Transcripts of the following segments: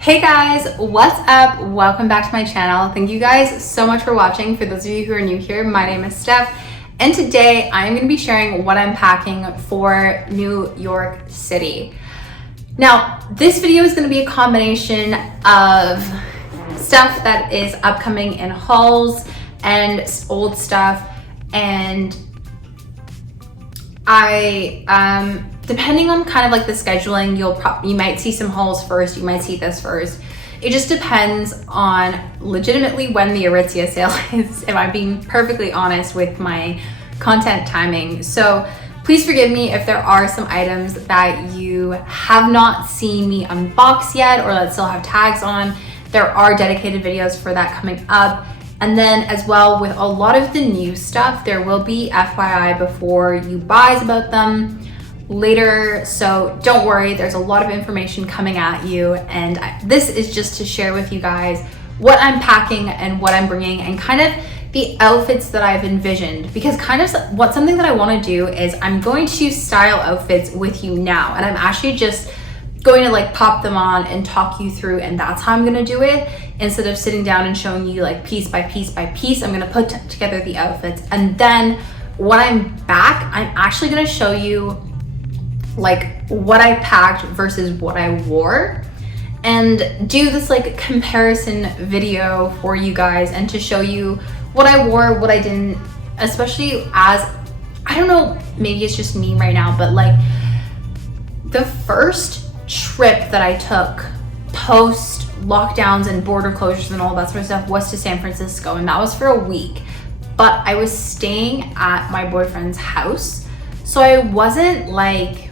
Hey guys, what's up? Welcome back to my channel. Thank you guys so much for watching. For those of you who are new here, my name is Steph, and today I'm going to be sharing what I'm packing for New York City. Now, this video is going to be a combination of stuff that is upcoming in hauls and old stuff, and depending on kind of like the scheduling, you might see some hauls first, you might see this first. It just depends on legitimately when the Aritzia sale is, if I'm being perfectly honest with my content timing. So please forgive me if there are some items that you have not seen me unbox yet or that still have tags on. There are dedicated videos for that coming up. And then as well, with a lot of the new stuff, there will be FYI before you buys about them later. So don't worry, there's a lot of information coming at you. And this is just to share with you guys what I'm packing and what I'm bringing and kind of the outfits that I've envisioned. Because kind of something that I want to do is I'm going to style outfits with you now. And I'm actually just going to like pop them on and talk you through, and that's how I'm going to do it. Instead of sitting down and showing you like piece by piece by piece, I'm going to put together the outfits. And then when I'm back, I'm actually going to show you like what I packed versus what I wore, and do this like comparison video for you guys, and to show you what I wore, what I didn't, especially as, I don't know, maybe it's just me right now, but like the first trip that I took post lockdowns and border closures and all that sort of stuff was to San Francisco, and that was for a week. But I was staying at my boyfriend's house, so I wasn't like,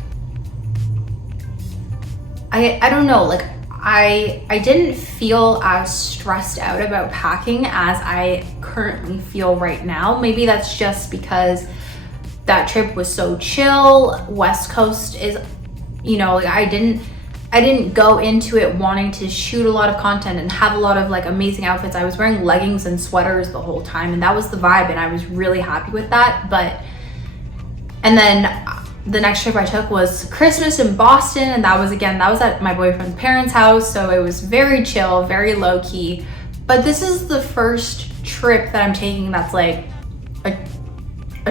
I don't know, like I didn't feel as stressed out about packing as I currently feel right now. Maybe that's just because that trip was so chill. West Coast is, you know, like I didn't go into it wanting to shoot a lot of content and have a lot of like amazing outfits. I was wearing leggings and sweaters the whole time, and that was the vibe, and I was really happy with that. And then the next trip I took was Christmas in Boston, and that was at my boyfriend's parents' house, so it was very chill, very low key. But this is the first trip that I'm taking that's like a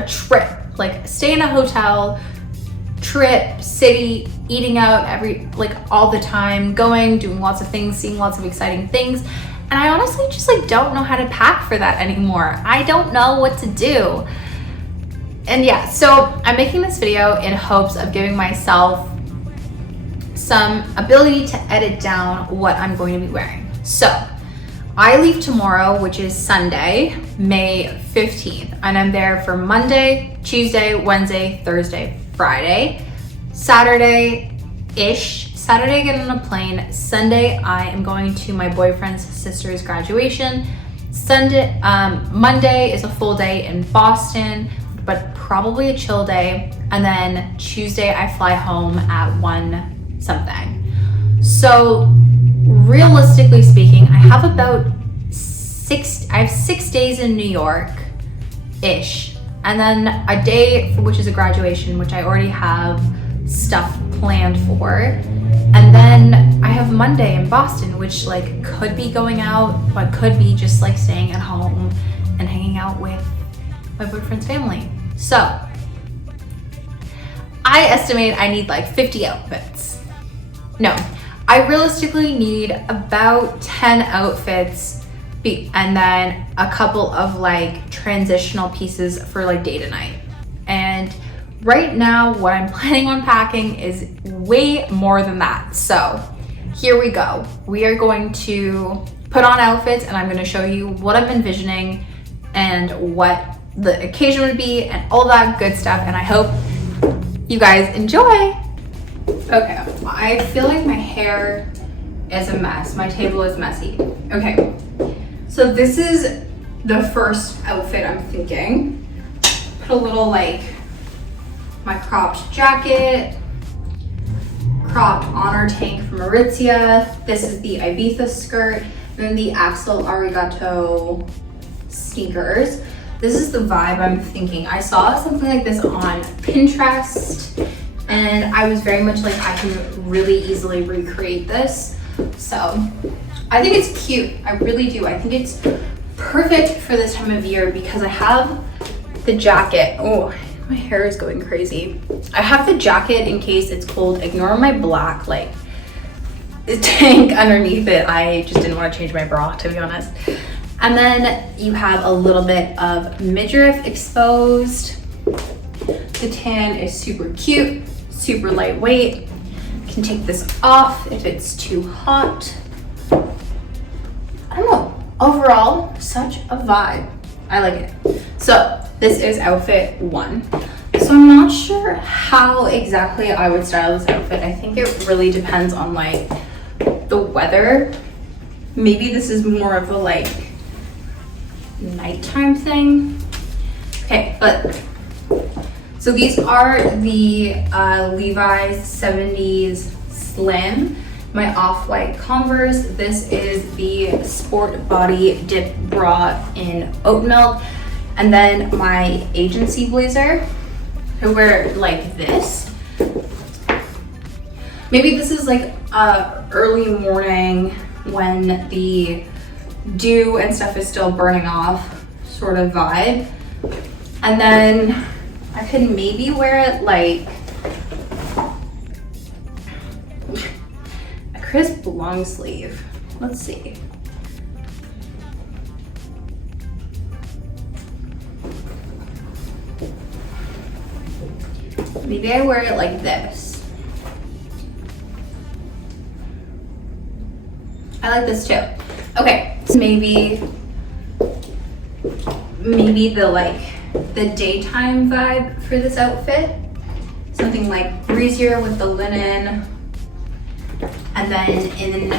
trip, like stay in a hotel, trip, city, eating out all the time, doing lots of things, seeing lots of exciting things. And I honestly just like don't know how to pack for that anymore. I don't know what to do. And yeah, so I'm making this video in hopes of giving myself some ability to edit down what I'm going to be wearing. So I leave tomorrow, which is Sunday, May 15th, and I'm there for Monday, Tuesday, Wednesday, Thursday, Friday, Saturday-ish. Saturday I get on a plane. Sunday I am going to my boyfriend's sister's graduation. Monday is a full day in Boston, but probably a chill day. And then Tuesday I fly home at 1 something. So realistically speaking, I have about 6 days in New York-ish. And then a day which is a graduation, which I already have stuff planned for. And then I have Monday in Boston, which like could be going out, but could be just like staying at home and hanging out with my boyfriend's family. So I estimate I need like 50 outfits. No, I realistically need about 10 outfits and then a couple of like transitional pieces for like day to night. And right now what I'm planning on packing is way more than that. So here we go. We are going to put on outfits, and I'm going to show you what I'm envisioning and what the occasion would be and all that good stuff. And I hope you guys enjoy. Okay, I feel like my hair is a mess. My table is messy. Okay, so this is the first outfit I'm thinking. Put a little like my cropped jacket, cropped honor tank from Aritzia. This is the Ibiza skirt, and then the Axel Arigato sneakers. This is the vibe I'm thinking. I saw something like this on Pinterest, and I was very much like, I can really easily recreate this. So I think it's cute. I really do. I think it's perfect for this time of year because I have the jacket. Oh, my hair is going crazy. I have the jacket in case it's cold. Ignore my black like tank underneath it. I just didn't want to change my bra, to be honest. And then you have a little bit of midriff exposed. The tan is super cute, super lightweight. You can take this off if it's too hot. I don't know, overall, such a vibe. I like it. So this is outfit 1. So I'm not sure how exactly I would style this outfit. I think it really depends on like the weather. Maybe this is more of a like nighttime thing. Okay, but so these are the Levi's 70s Slim, my off-white Converse. This is the Sport Body Dip Bra in oat milk. And then my agency blazer, I wear like this. Maybe this is like early morning when the dew and stuff is still burning off sort of vibe. And then I could maybe wear it like a crisp long sleeve. Let's see. Maybe I wear it like this. I like this too. Okay, so maybe the daytime vibe for this outfit. Something like breezier with the linen. And then in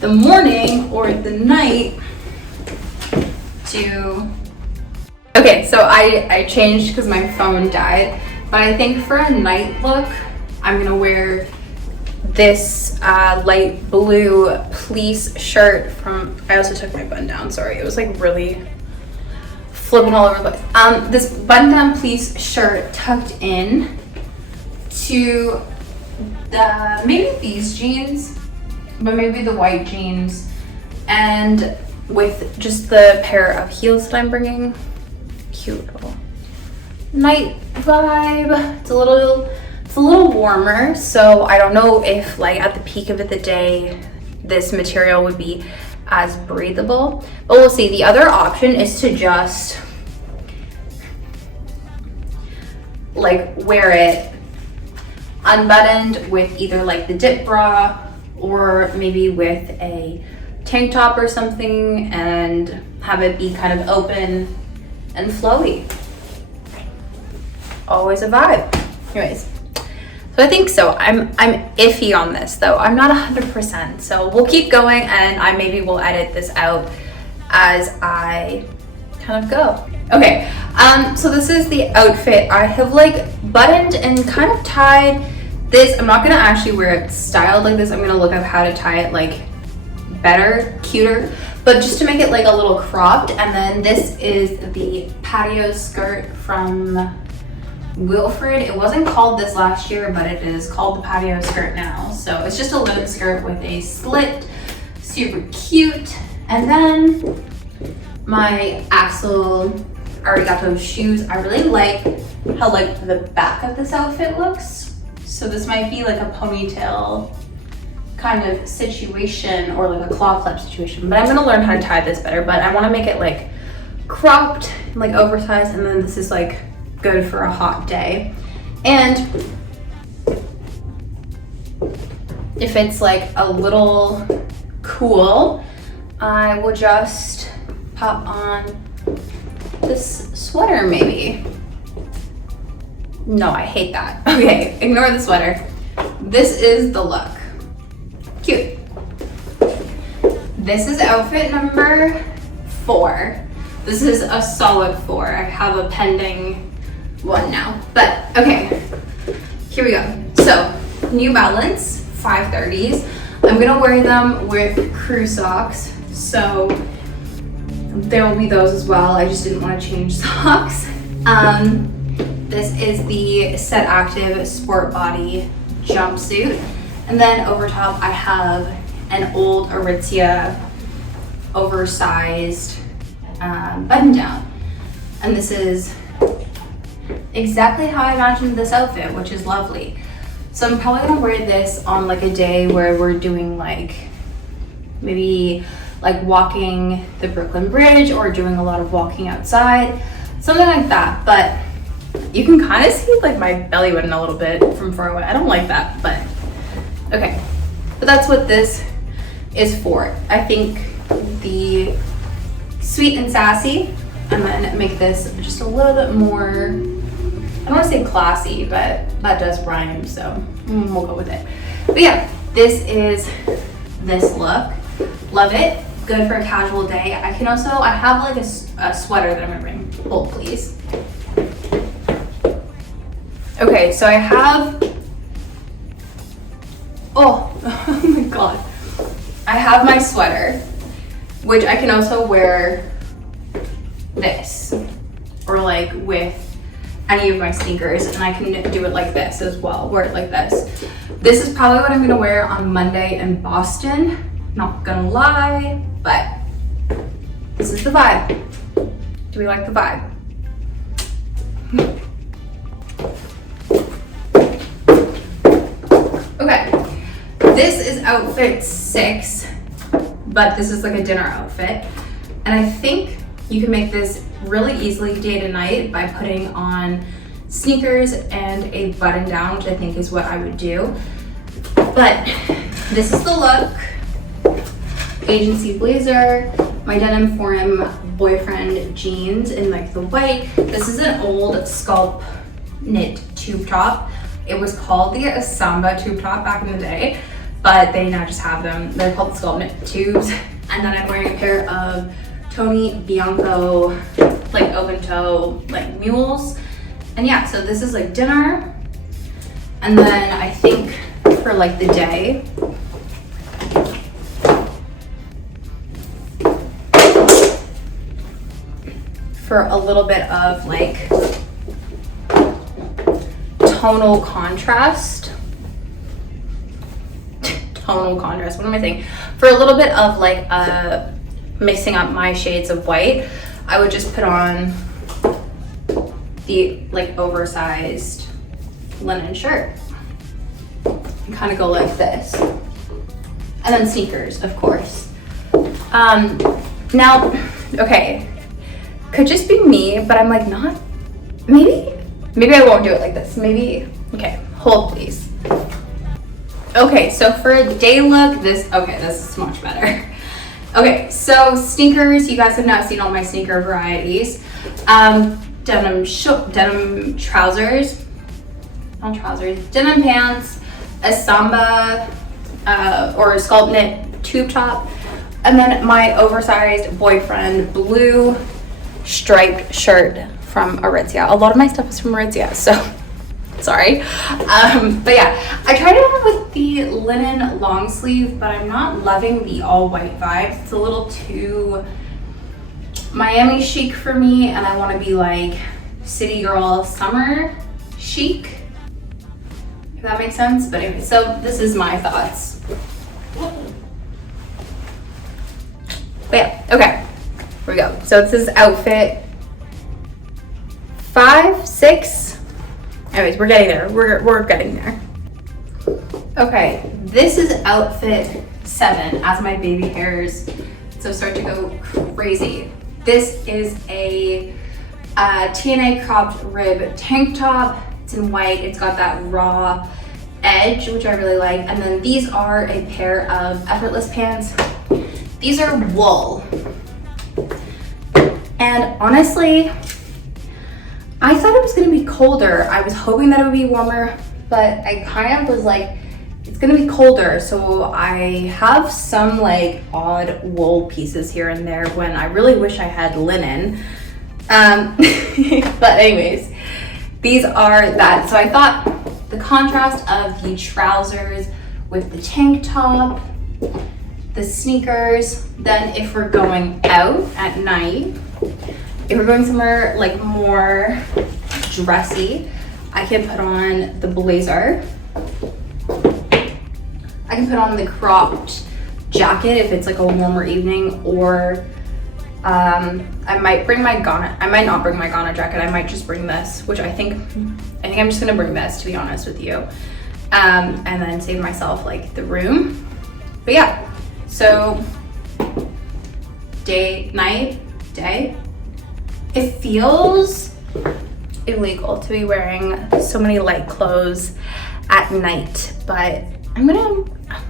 the morning or the night to... Okay, so I changed because my phone died. But I think for a night look, I'm gonna wear this light blue fleece shirt from, I also took my button down, sorry, it was like really flipping all over the place. This button down fleece shirt tucked in to maybe these jeans, but maybe the white jeans, and with just the pair of heels that I'm bringing. Cute little night vibe. It's a little warmer, so I don't know if like at the peak of the day this material would be as breathable, but we'll see. The other option is to just like wear it unbuttoned with either like the dip bra or maybe with a tank top or something and have it be kind of open and flowy. Always a vibe. Anyways, so I think so. I'm iffy on this though. I'm not 100%. So we'll keep going and I maybe will edit this out as I kind of go. Okay, so this is the outfit. I have like buttoned and kind of tied this. I'm not gonna actually wear it styled like this. I'm gonna look up how to tie it like better, cuter, but just to make it like a little cropped. And then this is the patio skirt from Wilfred. It wasn't called this last year, but it is called the patio skirt now. So it's just a linen skirt with a slit, super cute. And then my Axel Arigato shoes. I really like how like the back of this outfit looks. So this might be like a ponytail kind of situation or like a claw clip situation, but I'm gonna learn how to tie this better. But I want to make it like cropped, like oversized, and then this is like good for a hot day. And if it's like a little cool, I will just pop on this sweater maybe. No, I hate that. Okay, ignore the sweater. This is the look. Cute. This is outfit number 4. This is a solid 4. I have a pending one now, but okay, here we go. So New Balance 530s. I'm gonna wear them with crew socks, so there will be those as well. I just didn't want to change socks. This is the Set Active Sport Body jumpsuit, And then over top, I have an old Aritzia oversized button down. And this is exactly how I imagined this outfit, which is lovely. So I'm probably gonna wear this on like a day where we're doing like maybe like walking the Brooklyn Bridge or doing a lot of walking outside, something like that. But you can kind of see like my belly button a little bit from far away. I don't like that, but okay. But that's what this is for. I think the sweet and sassy, I'm gonna make this just a little bit more, I don't want to say classy, but that does rhyme, so we'll go with it. But yeah, this is this look. Love it. Good for a casual day. I have like a sweater that I'm gonna bring. Hold, please. Okay, so I have, oh my god. I have my sweater, which I can also wear this, or like with any of my sneakers, and I can do it like this as well, wear it like this. This is probably what I'm gonna wear on Monday in Boston. Not gonna lie, but this is the vibe. Do we like the vibe? Okay, this is outfit 6, but this is like a dinner outfit. And I think you can make this really easily day to night by putting on sneakers and a button down, which I think is what I would do. But this is the look. Agency blazer, my Denim Forum boyfriend jeans in like the white. This is an old scalp knit tube top. It was called the Samba tube top back in the day, but they now just have them. They're called scalp knit tubes. And then I'm wearing a pair of Tony Bianco, like open toe, like mules. And yeah, so this is like dinner. And then I think for like the day, for a little bit of like tonal contrast. Tonal contrast, what am I saying? For a little bit of like mixing up my shades of white, I would just put on the like oversized linen shirt and kind of go like this. And then sneakers, of course. Now, okay, could just be me, but I'm like not, maybe I won't do it like this. Maybe, okay, hold please. Okay, so for a day look, this is much better. Okay, so sneakers, you guys have now seen all my sneaker varieties. Denim trousers, not trousers, denim pants, a Samba or a scalp knit tube top, and then my oversized boyfriend blue striped shirt from Aritzia. A lot of my stuff is from Aritzia, so sorry. But yeah, I tried it on with the linen long sleeve, but I'm not loving the all white vibes. It's a little too Miami chic for me, and I want to be like city girl summer chic, if that makes sense. But anyway, so this is my thoughts. But yeah, okay, here we go. So this is outfit 5, 6. Anyways, we're getting there. We're getting there. Okay, this is outfit 7 as my baby hairs so start to go crazy. This is a TNA cropped rib tank top. It's in white. It's got that raw edge, which I really like. And then these are a pair of effortless pants. These are wool. And honestly, I thought it was gonna be colder. I was hoping that it would be warmer, but I kind of was like, it's gonna be colder. So I have some like odd wool pieces here and there when I really wish I had linen. But anyways, these are that. So I thought the contrast of the trousers with the tank top, the sneakers, then if we're going out at night, if we're going somewhere like more dressy, I can put on the blazer can put on the cropped jacket if it's like a warmer evening, or I might not bring my Ghana jacket. I might just bring this, which I think I'm just gonna bring this, to be honest with you, and then save myself like the room. But yeah, so day. It feels illegal to be wearing so many light clothes at night, but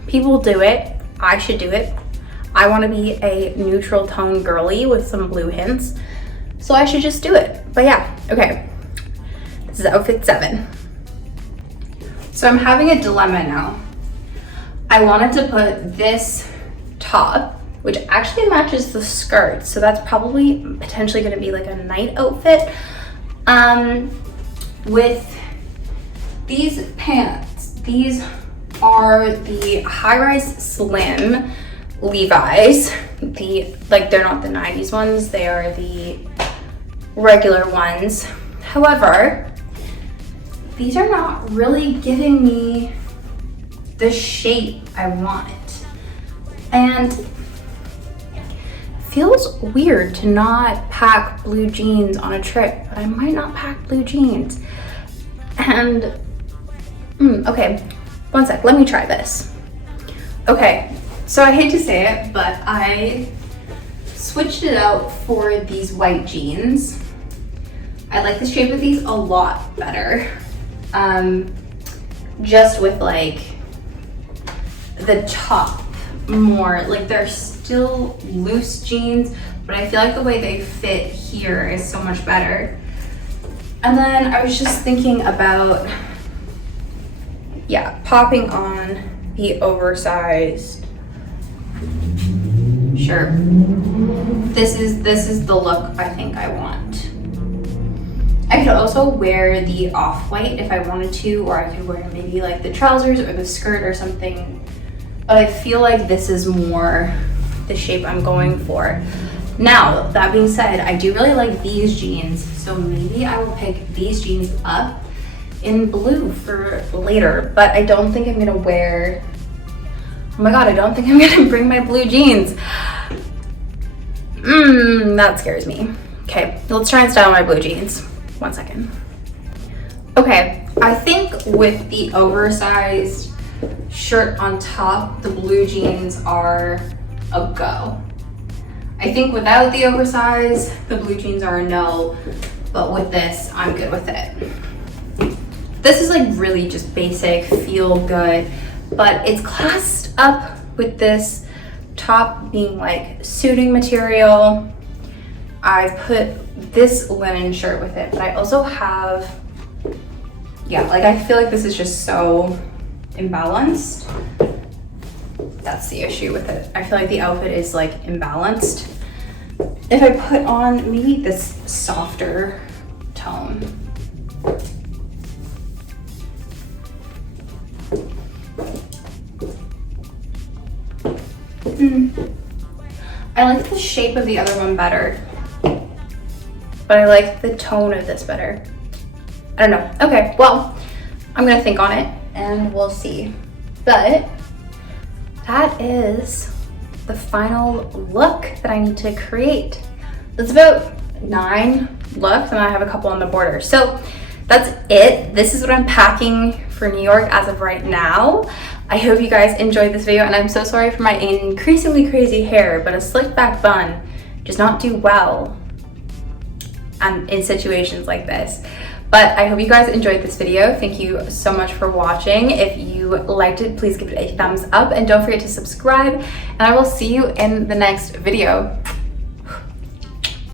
people do it. I should do it. I want to be a neutral tone girly with some blue hints, so I should just do it. But yeah, okay. This is outfit 7. So I'm having a dilemma now. I wanted to put this top, which actually matches the skirt, so that's probably potentially going to be like a night outfit, with these pants. These are the high-rise slim Levi's. They're not the 90s ones, they are the regular ones. However, these are not really giving me the shape I want. And it feels weird to not pack blue jeans on a trip, but I might not pack blue jeans. And, okay, one sec, let me try this. Okay, so I hate to say it, but I switched it out for these white jeans. I like the shape of these a lot better. Just with like the top more, like they're still loose jeans, but I feel like the way they fit here is so much better. And then I was just thinking about, yeah, popping on the oversized shirt. This is the look I think I want. I could also wear the off-white if I wanted to, or I could wear maybe like the trousers or the skirt or something. But I feel like this is more the shape I'm going for. Now, that being said, I do really like these jeans, so maybe I will pick these jeans up in blue for later, but I don't think I'm gonna wear, oh my God, I don't think I'm gonna bring my blue jeans. That scares me. Okay, let's try and style my blue jeans. One second. Okay, I think with the oversized shirt on top, the blue jeans are a go. I think without the oversized, the blue jeans are a no, but with this, I'm good with it. This is like really just basic, feel good, but it's classed up with this top being like suiting material. I put this linen shirt with it, but I also have, yeah, like I feel like this is just so imbalanced. That's the issue with it. I feel like the outfit is like imbalanced. If I put on maybe this softer tone. I like the shape of the other one better, but I like the tone of this better. I don't know. Okay, well, I'm gonna think on it and we'll see. But that is the final look that I need to create. That's about 9 looks, and I have a couple on the border. So that's it. This is what I'm packing for New York as of right now. I hope you guys enjoyed this video, and I'm so sorry for my increasingly crazy hair, but a slick back bun does not do well in situations like this. But I hope you guys enjoyed this video. Thank you so much for watching. If you liked it, please give it a thumbs up and don't forget to subscribe, and I will see you in the next video.